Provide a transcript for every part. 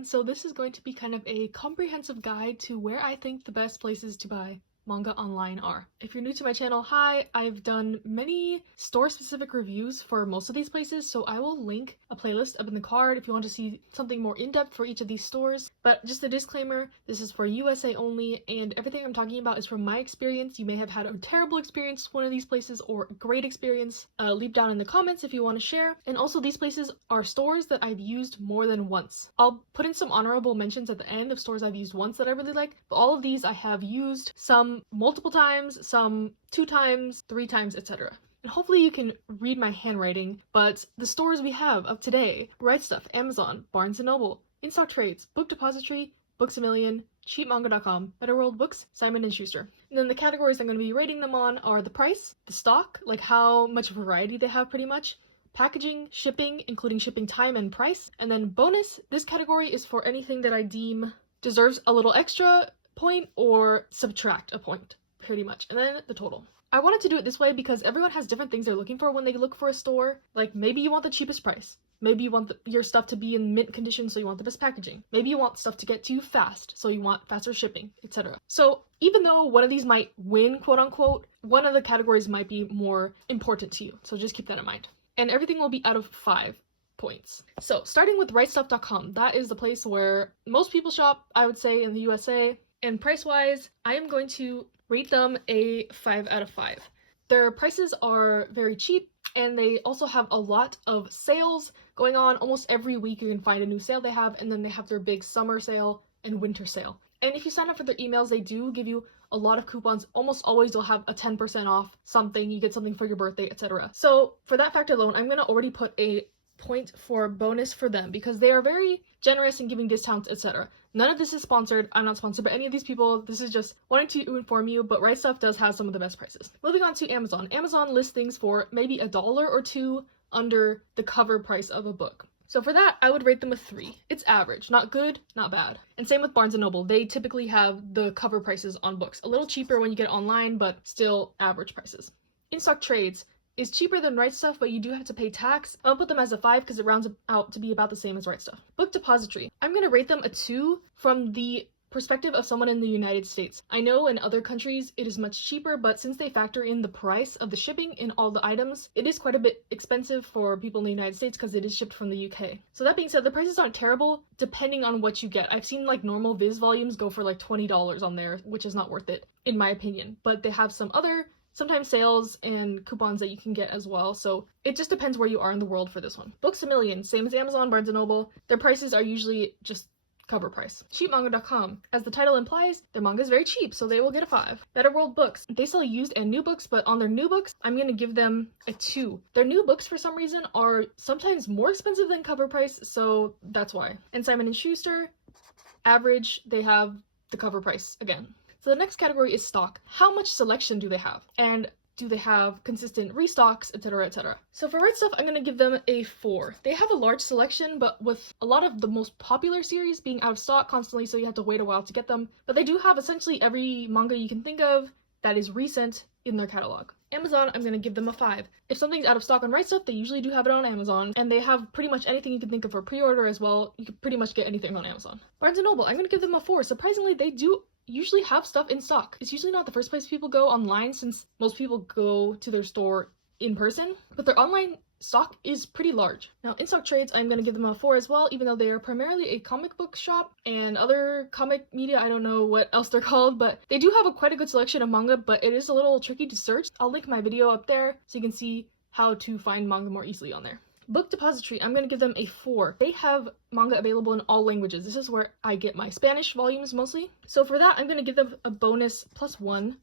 everyone! So this is going to be kind of a comprehensive guide to where I think the best places to buy manga online are. If you're new to my channel, hi! I've done many store-specific reviews for most of these places, so I will link a playlist up in the card if you want to see something more in-depth for each of these stores. But just a disclaimer, this is for USA only, and everything I'm talking about is from my experience. You may have had a terrible experience with one of these places or a great experience. Leave down in the comments if you want to share. And also, these places are stores that I've used more than once. I'll put in some honorable mentions at the end of stores I've used once that I really like, but all of these I have used, some multiple times, some 2 times, 3 times, etc. And hopefully you can read my handwriting, but the stores we have of today: Wrightstop, Amazon, Barnes & Noble, In-Stock Trades, Book Depository, Books A Million, cheapmanga.com, Better World Books, Simon & Schuster. And then the categories I'm going to be rating them on are the price, the stock, like how much variety they have pretty much, packaging, shipping, including shipping time and price, and then bonus. This category is for anything that I deem deserves a little extra point or subtract a point, pretty much, and then the total. I wanted to do it this way because everyone has different things they're looking for when they look for a store. Like, maybe you want the cheapest price. Maybe you want your stuff to be in mint condition, so you want the best packaging. Maybe you want stuff to get to you fast, so you want faster shipping, etc. So even though one of these might win, quote unquote, one of the categories might be more important to you. So just keep that in mind. And everything will be out of 5 points. So starting with Wrightstop.com, that is the place where most people shop, I would say, in the USA. And price-wise, I am going to rate them a 5 out of 5. Their prices are very cheap, and they also have a lot of sales going on. Almost every week you can find a new sale they have, and then they have their big summer sale and winter sale. And if you sign up for their emails, they do give you a lot of coupons. Almost always you'll have a 10% off something, you get something for your birthday, etc. So for that factor alone, I'm going to already put a point for bonus for them because they are very generous in giving discounts, etc. None of this is sponsored. I'm not sponsored by any of these people. This is just wanting to inform you, but Wrightstop does have some of the best prices. Moving on to Amazon. Amazon lists things for maybe $1 or $2 under the cover price of a book. So for that, I would rate them a 3. It's average. Not good, not bad. And same with Barnes & Noble. They typically have the cover prices on books. A little cheaper when you get it online, but still average prices. In-Stock Trades is cheaper than Wrightstop, but you do have to pay tax. I'll put them as a 5 because it rounds out to be about the same as Wrightstop. Book Depository. I'm going to rate them a 2 from the perspective of someone in the United States. I know in other countries it is much cheaper, but since they factor in the price of the shipping in all the items, it is quite a bit expensive for people in the United States because it is shipped from the UK. So that being said, the prices aren't terrible depending on what you get. I've seen like normal Viz volumes go for like $20 on there, which is not worth it in my opinion. But they have some other sometimes sales and coupons that you can get as well, so it just depends where you are in the world for this one. Books A Million, same as Amazon, Barnes & Noble. Their prices are usually just cover price. Cheapmanga.com, as the title implies, their manga is very cheap, so they will get a 5. Better World Books, they sell used and new books, but on their new books, I'm gonna give them a 2. Their new books, for some reason, are sometimes more expensive than cover price, so that's why. And Simon & Schuster, average, they have the cover price again. So the next category is stock. How much selection do they have? And do they have consistent restocks, etc, etc. So for Wrightstop, I'm going to give them a 4. They have a large selection, but with a lot of the most popular series being out of stock constantly, so you have to wait a while to get them. But they do have essentially every manga you can think of that is recent in their catalog. Amazon, I'm going to give them a 5. If something's out of stock on Wrightstop, they usually do have it on Amazon, and they have pretty much anything you can think of for pre-order as well. You can pretty much get anything on Amazon. Barnes & Noble, I'm going to give them a 4. Surprisingly, they do usually have stuff in stock. It's usually not the first place people go online since most people go to their store in person, but their online stock is pretty large. Now, In-Stock Trades, I'm going to give them a 4 as well, even though they are primarily a comic book shop and other comic media. I don't know what else they're called, but they do have quite a good selection of manga, but it is a little tricky to search. I'll link my video up there so you can see how to find manga more easily on there. Book Depository, I'm going to give them a 4. They have manga available in all languages. This is where I get my Spanish volumes mostly. So for that, I'm going to give them a bonus +1,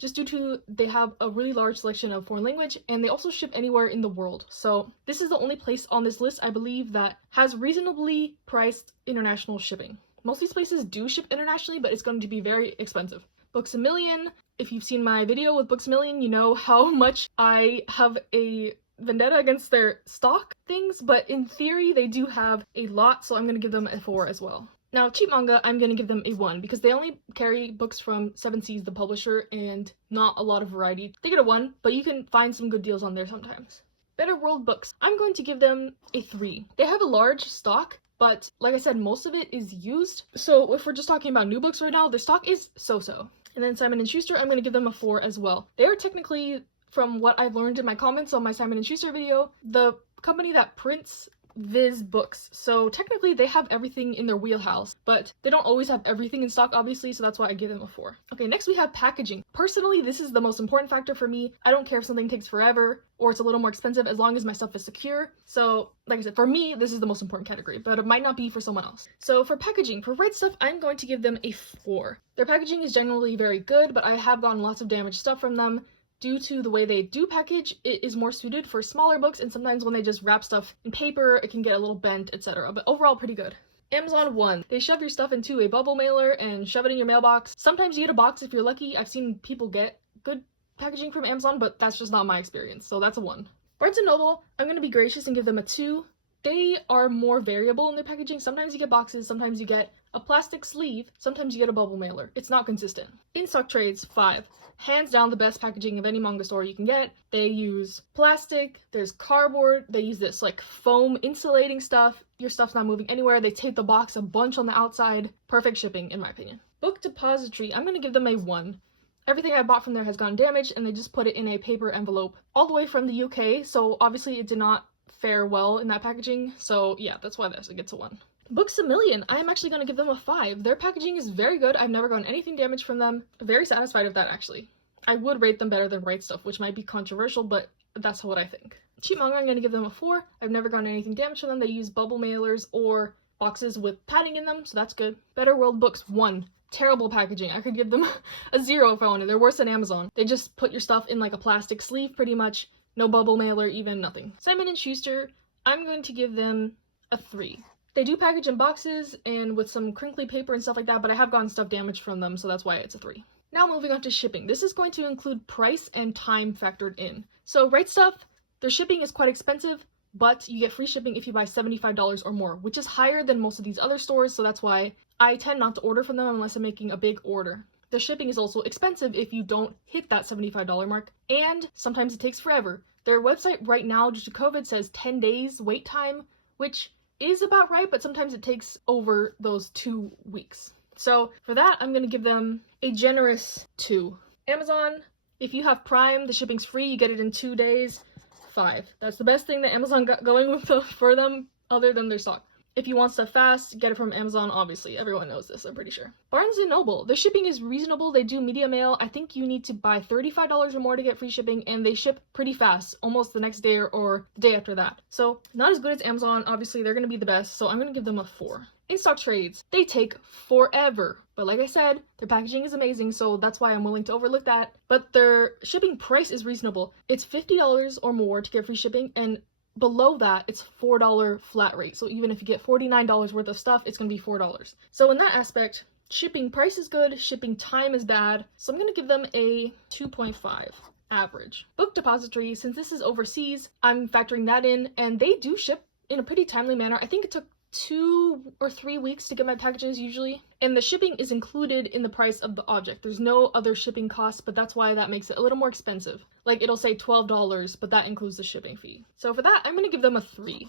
just due to they have a really large selection of foreign language, and they also ship anywhere in the world. So this is the only place on this list, I believe, that has reasonably priced international shipping. Most of these places do ship internationally, but it's going to be very expensive. Books A Million, if you've seen my video with Books A Million, you know how much I have a vendetta against their stock things, but in theory they do have a lot, so I'm going to give them a 4 as well. Now, Cheap Manga, I'm going to give them a 1 because they only carry books from 7 Seas, the publisher, and not a lot of variety. They get a 1, but you can find some good deals on there sometimes. Better World Books, I'm going to give them a 3. They have a large stock, but like I said, most of it is used. So if we're just talking about new books right now, their stock is so-so. And then Simon & Schuster, I'm going to give them a 4 as well. They are technically, from what I've learned in my comments on my Simon & Schuster video, the company that prints Viz books. So technically they have everything in their wheelhouse, but they don't always have everything in stock, obviously, so that's why I give them a 4. Okay, next we have packaging. Personally, this is the most important factor for me. I don't care if something takes forever or it's a little more expensive as long as my stuff is secure. So like I said, for me, this is the most important category, but it might not be for someone else. So for packaging, for Wrightstop, I'm going to give them a 4. Their packaging is generally very good, but I have gotten lots of damaged stuff from them. Due to the way they do package, it is more suited for smaller books, and sometimes when they just wrap stuff in paper, it can get a little bent, etc. But overall, pretty good. Amazon 1. They shove your stuff into a bubble mailer and shove it in your mailbox. Sometimes you get a box if you're lucky. I've seen people get good packaging from Amazon, but that's just not my experience, so that's a 1. Barnes & Noble, I'm going to be gracious and give them a 2. They are more variable in their packaging. Sometimes you get boxes, sometimes you get a plastic sleeve, sometimes you get a bubble mailer. It's not consistent. In-stock trades, 5. Hands down the best packaging of any manga store you can get. They use plastic, there's cardboard, they use this like foam insulating stuff. Your stuff's not moving anywhere. They tape the box a bunch on the outside. Perfect shipping, in my opinion. Book Depository, I'm gonna give them a 1. Everything I bought from there has gotten damaged, and they just put it in a paper envelope all the way from the UK, so obviously it did not fare well in that packaging, so yeah, that's why this gets a 1. Books A Million, I'm actually going to give them a 5. Their packaging is very good. I've never gotten anything damaged from them. Very satisfied with that, actually. I would rate them better than Wrightstop, which might be controversial, but that's what I think. Cheap Manga, I'm going to give them a 4. I've never gotten anything damaged from them. They use bubble mailers or boxes with padding in them, so that's good. Better World Books, 1. Terrible packaging. I could give them a 0 if I wanted. They're worse than Amazon. They just put your stuff in like a plastic sleeve, pretty much. No bubble mailer, even nothing. Simon & Schuster, I'm going to give them a 3. They do package in boxes and with some crinkly paper and stuff like that, but I have gotten stuff damaged from them, so that's why it's a 3. Now moving on to shipping. This is going to include price and time factored in. So Wrightstop, their shipping is quite expensive, but you get free shipping if you buy $75 or more, which is higher than most of these other stores, so that's why I tend not to order from them unless I'm making a big order. The shipping is also expensive if you don't hit that $75 mark, and sometimes it takes forever. Their website right now, due to COVID, says 10 days wait time, which is about right, but sometimes it takes over those 2 weeks. So for that, I'm going to give them a generous 2. Amazon, if you have Prime, the shipping's free, you get it in 2 days, 5. That's the best thing that Amazon got going with for them, other than their stock. If you want stuff fast, get it from Amazon, obviously. Everyone knows this, I'm pretty sure. Barnes & Noble, their shipping is reasonable. They do media mail. I think you need to buy $35 or more to get free shipping, and they ship pretty fast, almost the next day or the day after that. So not as good as Amazon. Obviously, they're going to be the best, so I'm going to give them a 4. In-stock trades, they take forever. But like I said, their packaging is amazing, so that's why I'm willing to overlook that. But their shipping price is reasonable. It's $50 or more to get free shipping, and below that, it's $4 flat rate. So even if you get $49 worth of stuff, it's going to be $4. So in that aspect, shipping price is good, shipping time is bad. So I'm going to give them a 2.5 average. Book Depository, since this is overseas, I'm factoring that in, and they do ship in a pretty timely manner. I think it took 2 or 3 weeks to get my packages usually, and the shipping is included in the price of the object. There's no other shipping costs, but that's why that makes it a little more expensive. Like it'll say $12, but that includes the shipping fee. So for that, I'm gonna give them a 3.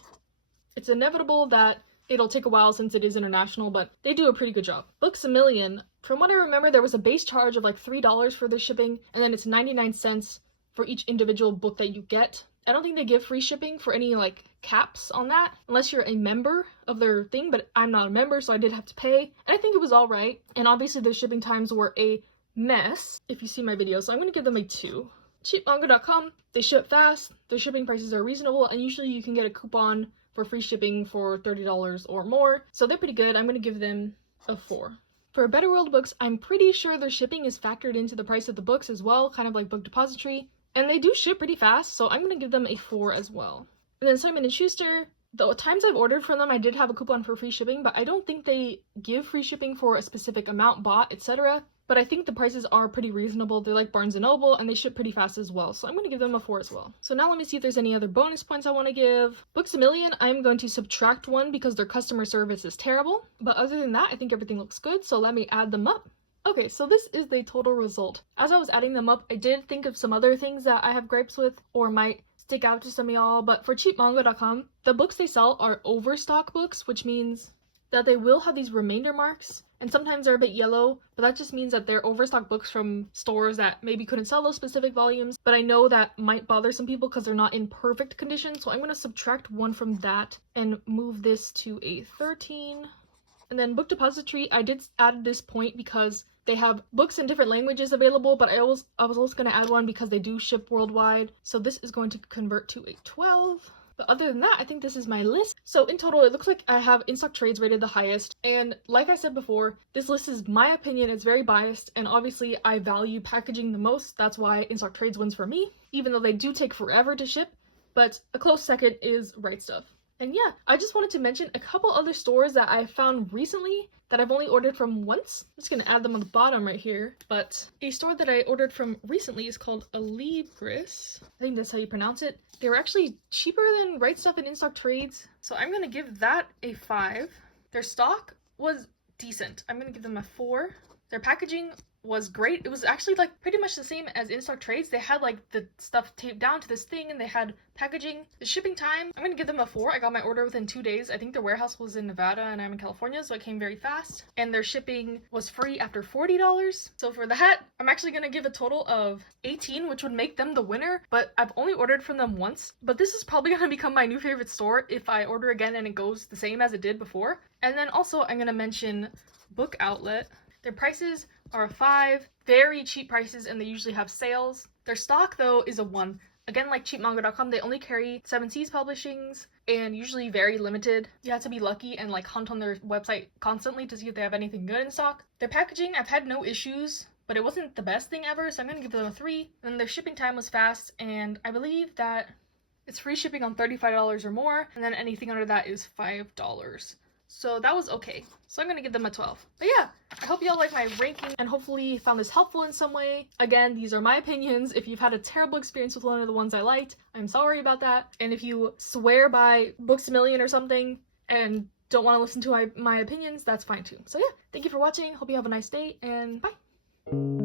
It's inevitable that it'll take a while since it is international, but they do a pretty good job. Books A Million, from what I remember, there was a base charge of like $3 for the shipping, and then it's 99 cents for each individual book that you get. I don't think they give free shipping for any like caps on that unless you're a member of their thing, but I'm not a member, so I did have to pay, and I think it was all right. And obviously their shipping times were a mess if you see my video, so I'm going to give them a 2. Cheapmanga.com, they ship fast, their shipping prices are reasonable, and usually you can get a coupon for free shipping for $30 or more, so they're pretty good. I'm going to give them a 4. For Better World Books, I'm pretty sure their shipping is factored into the price of the books as well, kind of like Book Depository. And they do ship pretty fast, so I'm going to give them a 4 as well. And then Simon & Schuster, the times I've ordered from them, I did have a coupon for free shipping, but I don't think they give free shipping for a specific amount bought, etc. But I think the prices are pretty reasonable. They're like Barnes & Noble, and they ship pretty fast as well, so I'm going to give them a 4 as well. So now let me see if there's any other bonus points I want to give. Books A Million, I'm going to subtract 1 because their customer service is terrible. But other than that, I think everything looks good, so let me add them up. Okay, so this is the total result. As I was adding them up, I did think of some other things that I have gripes with or might stick out to some of y'all, but for cheapmanga.com, the books they sell are overstock books, which means that they will have these remainder marks, and sometimes they're a bit yellow, but that just means that they're overstock books from stores that maybe couldn't sell those specific volumes. But I know that might bother some people because they're not in perfect condition, so I'm going to subtract 1 from that and move this to a 13. And then Book Depository, I did add this point because they have books in different languages available, but I was also going to add 1 because they do ship worldwide. So this is going to convert to a 12. But other than that, I think this is my list. So in total, it looks like I have in-stock trades rated the highest. And like I said before, this list is my opinion. It's very biased. And obviously, I value packaging the most. That's why in-stock trades wins for me, even though they do take forever to ship. But a close second is Wrightstop. And yeah, I just wanted to mention a couple other stores that I found recently that I've only ordered from once. I'm just going to add them on the bottom right here. But a store that I ordered from recently is called Alibris. I think that's how you pronounce it. They were actually cheaper than Wrightstop and in-stock trades. So I'm going to give that a 5. Their stock was decent. I'm going to give them a 4. Their packaging was great. It was actually like pretty much the same as in-stock trades. They had like the stuff taped down to this thing and they had packaging. The shipping time, I'm gonna give them a 4. I got my order within 2 days. I think their warehouse was in Nevada and I'm in California, so it came very fast. And their shipping was free after $40. So for the hat, I'm actually gonna give a total of 18, which would make them the winner, but I've only ordered from them once. But this is probably gonna become my new favorite store if I order again and it goes the same as it did before. And then also I'm gonna mention Book Outlet. Their prices are a 5, very cheap prices, and they usually have sales. Their stock though is a 1. Again, like cheapmanga.com, they only carry 7 Seas publishings and usually very limited. You have to be lucky and like hunt on their website constantly to see if they have anything good in stock. Their packaging, I've had no issues, but it wasn't the best thing ever, so I'm gonna give them a 3. And their shipping time was fast, and I believe that it's free shipping on $35 or more, and then anything under that is $5. So that was okay. So I'm gonna give them a 12. But yeah, I hope y'all like my ranking and hopefully found this helpful in some way. Again, these are my opinions. If you've had a terrible experience with one of the ones I liked, I'm sorry about that. And if you swear by Books A Million or something and don't want to listen to my opinions, that's fine too. So yeah, thank you for watching. Hope you have a nice day and bye.